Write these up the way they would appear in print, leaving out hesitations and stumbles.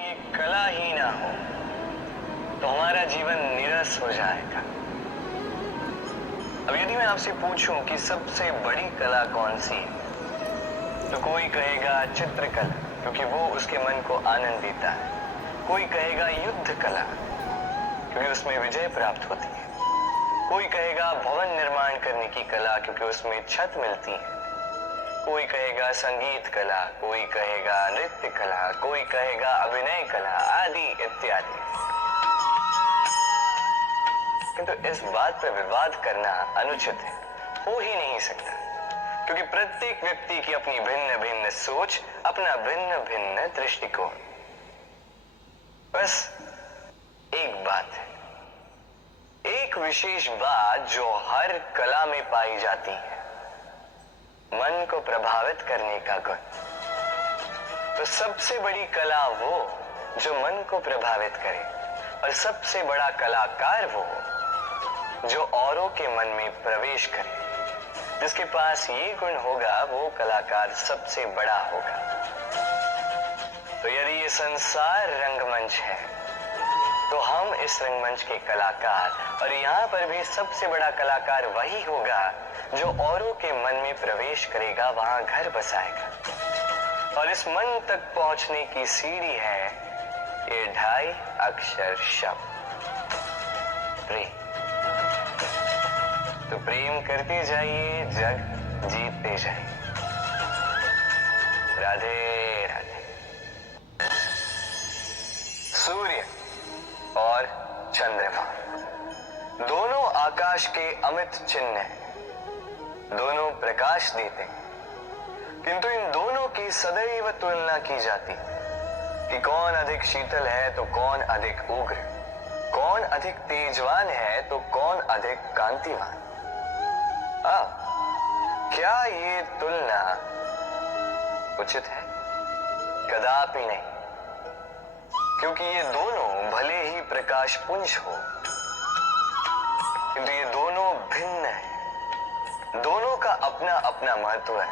ये कला ही ना हो तो हमारा जीवन नीरस हो जाएगा। अब यदि मैं आपसे पूछूं कि सबसे बड़ी कला कौन सी है, तो कोई कहेगा चित्रकला, क्योंकि वो उसके मन को आनंद देता है। कोई कहेगा युद्ध कला, क्योंकि उसमें विजय प्राप्त होती है। कोई कहेगा भवन निर्माण करने की कला, क्योंकि उसमें छत मिलती है। कोई कहेगा संगीत कला, कोई कहेगा नृत्य कला, कोई कहेगा अभिनय कला, आदि इत्यादि। किंतु इस बात पर विवाद करना अनुचित है, हो ही नहीं सकता, क्योंकि प्रत्येक व्यक्ति की अपनी भिन्न भिन्न सोच, अपना भिन्न भिन्न दृष्टिकोण। बस एक बात है, एक विशेष बात जो हर कला में पाई जाती है, मन को प्रभावित करने का गुण। तो सबसे बड़ी कला वो जो मन को प्रभावित करे, और सबसे बड़ा कलाकार वो जो औरों के मन में प्रवेश करे। जिसके पास ये गुण होगा वो कलाकार सबसे बड़ा होगा। तो यदि ये संसार रंगमंच है तो हम इस रंगमंच के कलाकार, और यहाँ पर भी सबसे बड़ा कलाकार वही होगा जो औरों के मन में प्रवेश करेगा, वहां घर बसाएगा। और इस मन तक पहुंचने की सीढ़ी है ये 2.5 अक्षर शब्द प्रेम। तो प्रेम करते जाइए, जग जीतते जाइए। राधे राधे। सूर्य और चंद्रमा दोनों आकाश के अमित चिन्ह हैं, दोनों प्रकाश देते हैं, किंतु इन दोनों की सदैव तुलना की जाती कि कौन अधिक शीतल है तो कौन अधिक उग्र, कौन अधिक तेजवान है तो कौन अधिक कांतिवान। क्या ये तुलना उचित है? कदापि नहीं, क्योंकि ये दोनों भले ही प्रकाश पुंज हो, किंतु ये दोनों भिन्न है। दोनों का अपना अपना महत्व है,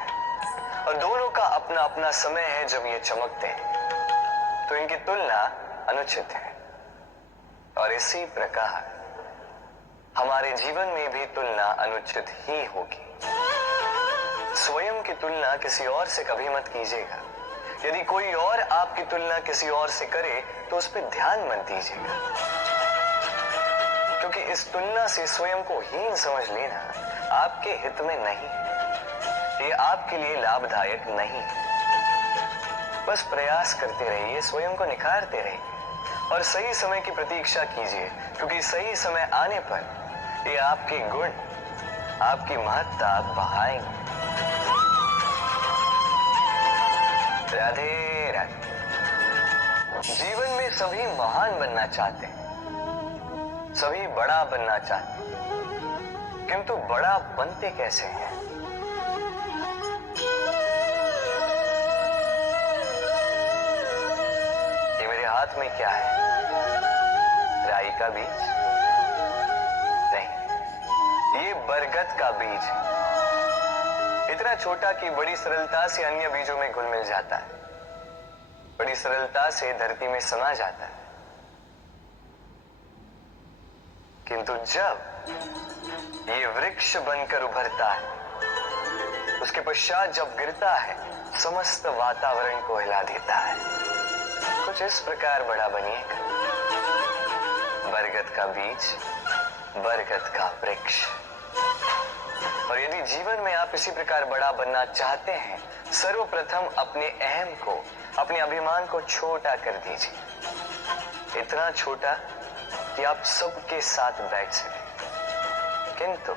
और दोनों का अपना अपना समय है जब ये चमकते हैं। तो इनकी तुलना अनुचित है। और इसी प्रकार हमारे जीवन में भी तुलना अनुचित ही होगी। स्वयं की तुलना किसी और से कभी मत कीजिएगा। यदि कोई और आपकी तुलना किसी और से करे तो उस पर ध्यान मत दीजिएगा, क्योंकि इस तुलना से स्वयं को हीन समझ लेना आपके हित में नहीं है, ये आपके लिए लाभदायक नहीं है। बस प्रयास करते रहिए, स्वयं को निखारते रहिए, और सही समय की प्रतीक्षा कीजिए, क्योंकि सही समय आने पर ये आपके गुण, आपकी महत्ता बढ़ाएंगे। राधे राधे। जीवन में सभी महान बनना चाहते हैं, सभी बड़ा बनना चाहते हैं, किंतु बड़ा बनते कैसे हैं? ये मेरे हाथ में क्या है? राई का बीज? नहीं, ये बरगद का बीज है। इतना छोटा कि बड़ी सरलता से अन्य बीजों में घुल मिल जाता है, बड़ी सरलता से धरती में समा जाता है। किंतु जब ये वृक्ष बनकर उभरता है, उसके पश्चात जब गिरता है, समस्त वातावरण को हिला देता है। कुछ इस प्रकार बड़ा बनिएगा। बरगद का बीज, बरगद का वृक्ष। और यदि जीवन में आप इसी प्रकार बड़ा बनना चाहते हैं, सर्वप्रथम अपने अहम को, अपने अभिमान को छोटा कर दीजिए। इतना छोटा कि आप सबके साथ बैठ सकें, किंतु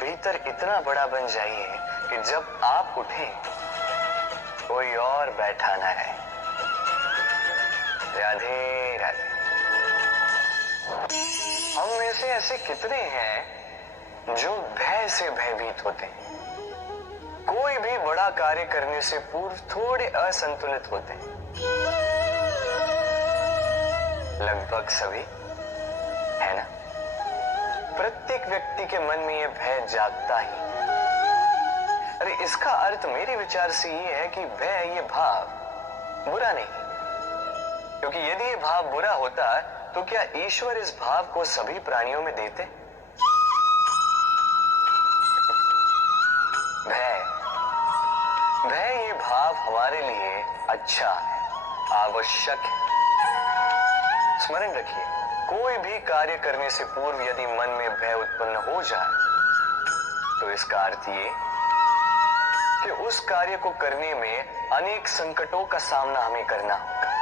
भीतर इतना बड़ा बन जाइए कि जब आप उठें कोई और बैठा ना रहे। राधे राधे। हम में से ऐसे कितने हैं जो भय से भयभीत होते हैं, कोई भी बड़ा कार्य करने से पूर्व थोड़े असंतुलित होते हैं। लगभग सभी, है ना? प्रत्येक व्यक्ति के मन में यह भय जागता ही। अरे इसका अर्थ मेरे विचार से यह है कि भय, ये भाव बुरा नहीं, क्योंकि यदि ये भाव बुरा होता तो क्या ईश्वर इस भाव को सभी प्राणियों में देते? भय, भय ये भाव हमारे लिए अच्छा है, आवश्यक है। स्मरण रखिए, कोई भी कार्य करने से पूर्व यदि मन में भय उत्पन्न हो जाए तो इसका अर्थ ये कि उस कार्य को करने में अनेक संकटों का सामना हमें करना होगा,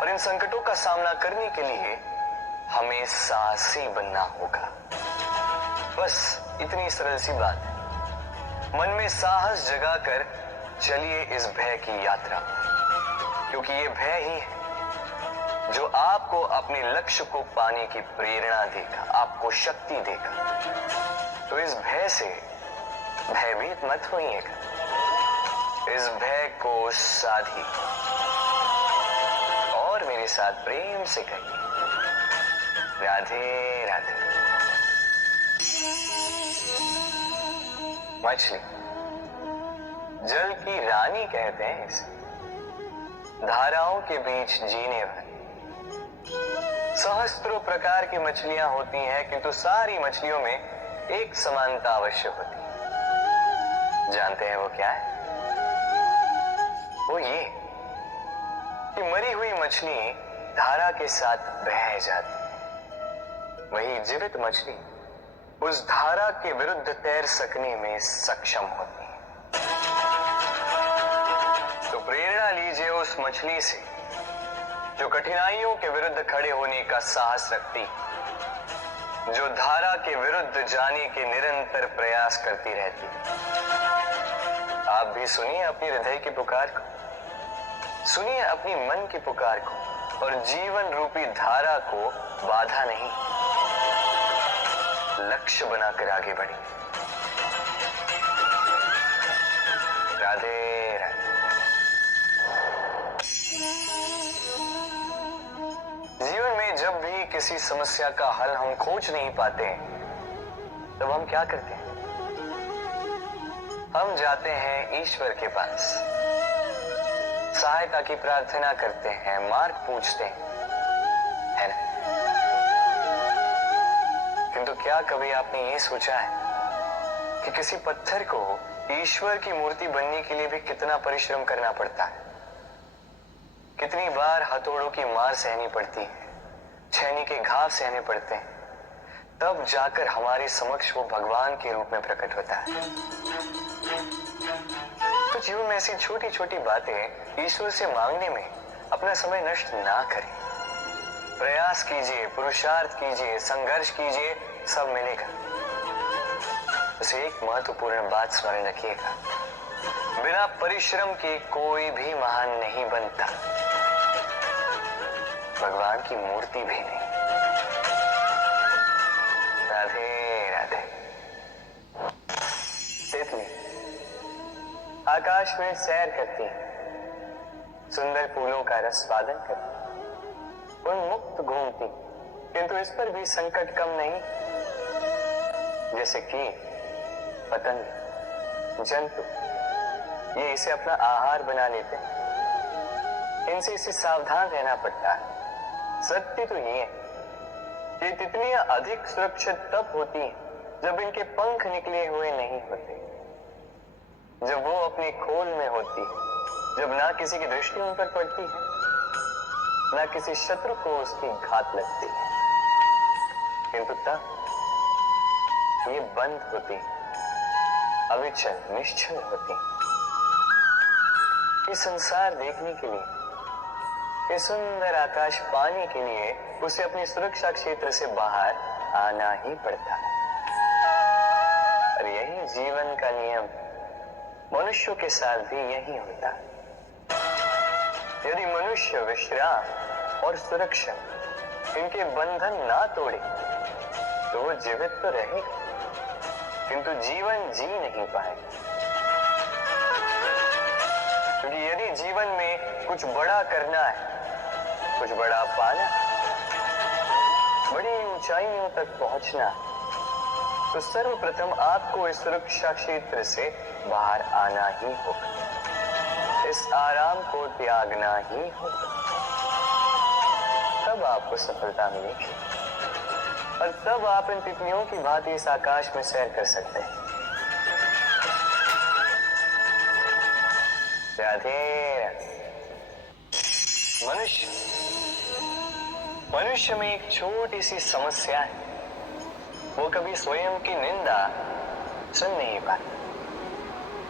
और इन संकटों का सामना करने के लिए हमें साहसी बनना होगा। बस इतनी सरल सी बात है। मन में साहस जगाकर चलिए इस भय की यात्रा, क्योंकि ये भय ही है जो आपको अपने लक्ष्य को पाने की प्रेरणा देगा, आपको शक्ति देगा। तो इस भय से भयभीत मत होइएगा, इस भय को साधिए और मेरे साथ प्रेम से कहिए, राधे राधे। मछली जल की रानी कहते हैं इसे, धाराओं के बीच जीने वाली। सहस्त्रों प्रकार की मछलियां होती हैं, किंतु सारी मछलियों में एक समानता अवश्य होती है। जानते हैं वो क्या है? वो ये कि मरी हुई मछली धारा के साथ बह जाती है, वही जीवित मछली उस धारा के विरुद्ध तैर सकने में सक्षम होती है। तो प्रेरणा लीजिए उस मछली से जो कठिनाइयों के विरुद्ध खड़े होने का साहस रखती, जो धारा के विरुद्ध जाने के निरंतर प्रयास करती रहती। आप भी सुनिए अपनी हृदय की पुकार को, सुनिए अपनी मन की पुकार को, और जीवन रूपी धारा को बाधा नहीं, लक्ष्य बनाकर आगे बढ़िए। राधे राधे। जीवन में जब भी किसी समस्या का हल हम खोज नहीं पाते तब हम क्या करते हैं? हम जाते हैं ईश्वर के पास, सहायता की प्रार्थना करते हैं, मार्ग पूछते हैं, है ना? किंतु क्या कभी आपने ये सोचा है कि किसी पत्थर को ईश्वर की मूर्ति बनने के लिए भी कितना परिश्रम करना पड़ता है? कितनी बार हथौड़ों की मार सहनी पड़ती है, छेनी के घाव सहने पड़ते हैं, तब जाकर हमारे समक्ष वो भगवान के रूप में प्रकट होता है। तो जीवन में ऐसी छोटी छोटी बातें ईश्वर से मांगने में अपना समय नष्ट ना करें। प्रयास कीजिए, पुरुषार्थ कीजिए, संघर्ष कीजिए, सब मिलेगा। बस एक महत्वपूर्ण बात स्मरण रखिएगा, बिना परिश्रम के कोई भी महान नहीं बनता, भगवान की मूर्ति भी नहीं। राधे राधे। तितली आकाश में सैर करती है, सुंदर फूलों का रसवादन करती, उन्मुक्त घूमती, किंतु इस पर भी संकट कम नहीं। जैसे कि पतंग, जंतु, ये इसे अपना आहार बना लेते हैं, इनसे इसे सावधान रहना पड़ता है। सत्य तो ये है कि तितलियां अधिक सुरक्षित तब होती हैं जब इनके पंख निकले हुए नहीं होते, जब वो अपने खोल में होती है, जब ना किसी की दृष्टि उन पर पड़ती है, ना किसी शत्रु को उसकी घात लगती है, किंतु तब ये बंद होती, अविचल निश्चल होती। ये संसार देखने के लिए, ये सुंदर आकाश पाने के लिए उसे अपने सुरक्षा क्षेत्र से बाहर आना ही पड़ता है। और यही जीवन का नियम मनुष्यों के साथ भी यही होता है। यदि मनुष्य विश्राम और सुरक्षा इनके बंधन ना तोड़े तो वो जीवित तो रहेगा, किंतु जीवन जी नहीं पाएगा। क्योंकि यदि जीवन में कुछ बड़ा करना है, कुछ बड़ा पाना, बड़ी ऊंचाइयों तक पहुंचना, तो सर्वप्रथम आपको इस सुरक्षा क्षेत्र से बाहर आना ही होगा। इस आराम को त्यागना ही होगा। तब आपको सफलता मिलेगी और तब आप इन तितलियों की भांति इस आकाश में सैर कर सकते हैं। राधे मनुष्य में एक छोटी सी समस्या है, वो कभी स्वयं की निंदा सुन नहीं पाता।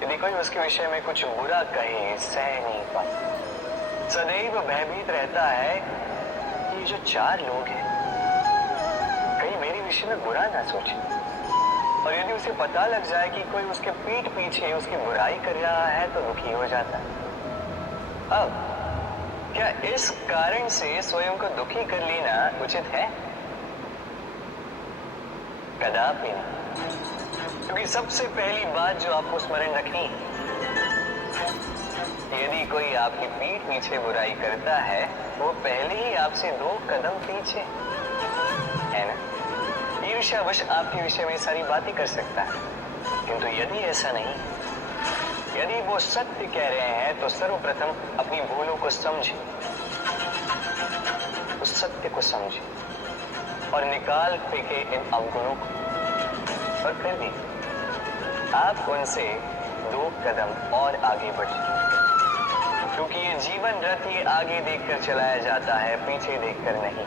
यदि कोई उसके विषय में कुछ बुरा कहे सह नहीं पाता। सदैव भयभीत रहता है कि ये जो 4 लोग हैं कहीं मेरे विषय में बुरा ना सोचे। और यदि उसे पता लग जाए कि कोई उसके पीठ पीछे उसकी बुराई कर रहा है तो दुखी हो जाता है। अब क्या इस कारण से स्वयं को दुखी कर लेना उचित है? कदापि नहीं। क्योंकि सबसे पहली बात जो आपको स्मरण रखनी, यदि कोई आपकी पीठ पीछे बुराई करता है वो पहले ही आपसे 2 कदम पीछे है ना। ईर्ष्यावश आपके विषय में सारी बातें कर सकता है, किंतु यदि ऐसा नहीं, यदि वो सत्य कह रहे हैं तो सर्वप्रथम अपनी भूलों को समझे, उस सत्य को समझे और निकाल फेंके इन अवगुणों को। और फिर भी आप उनसे 2 कदम और आगे बढ़े, क्योंकि ये जीवन रथ ये आगे देखकर चलाया जाता है, पीछे देखकर नहीं।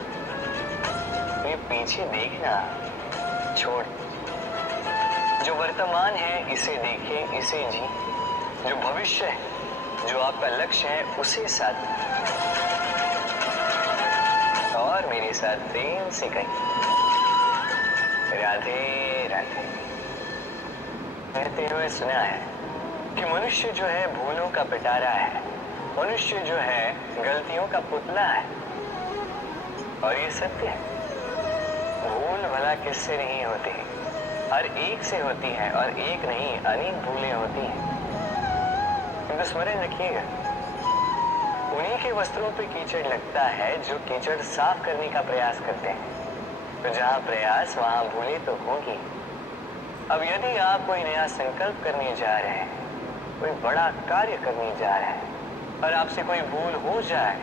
ये पीछे देखना छोड़, जो वर्तमान है इसे देखें, इसे जी। जो भविष्य है, जो आपका लक्ष्य है, उसे साथ और मेरे साथ प्रेम से कहें राधे राधे। कहते हुए सुना है कि मनुष्य जो है भूलों का पिटारा है, मनुष्य जो है गलतियों का पुतला है। और ये सत्य है। भूल भला किससे नहीं होती, हर एक से होती है, और एक नहीं अनेक भूलें होती हैं। किंतु स्मरण रखिएगा, उन्हीं के वस्त्रों पे कीचड़ लगता है जो कीचड़ साफ करने का प्रयास करते हैं। तो जहाँ प्रयास वहाँ भूलें तो होगी। अब यदि आप कोई नया संकल्प करने जा रहे हैं, कोई बड़ा कार्य करने जा रहे हैं और आपसे कोई भूल हो जाए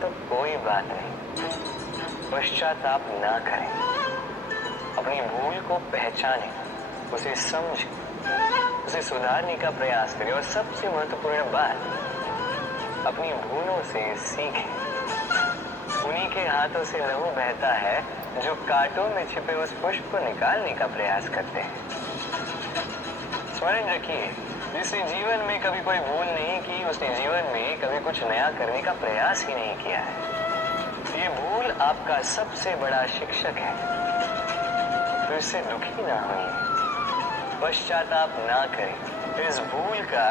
तो कोई बात नहीं, पश्चाताप ना करें। अपनी भूल को पहचानें, उसे समझें, उसे सुधारने का प्रयास करें। और सबसे महत्वपूर्ण बात, अपनी भूलों से सीखें। उन्हीं के हाथों से लहू बहता है जो कांटों में छिपे उस पुष्प को निकालने का प्रयास करते हैं। स्मरण रखिए, जिसने जीवन में कभी कोई भूल नहीं की, उसने जीवन में कभी कुछ नया करने का प्रयास ही नहीं किया है। ये भूल आपका सबसे बड़ा शिक्षक है, तो इससे दुखी ना होइए, पश्चाताप ना करें। इस भूल का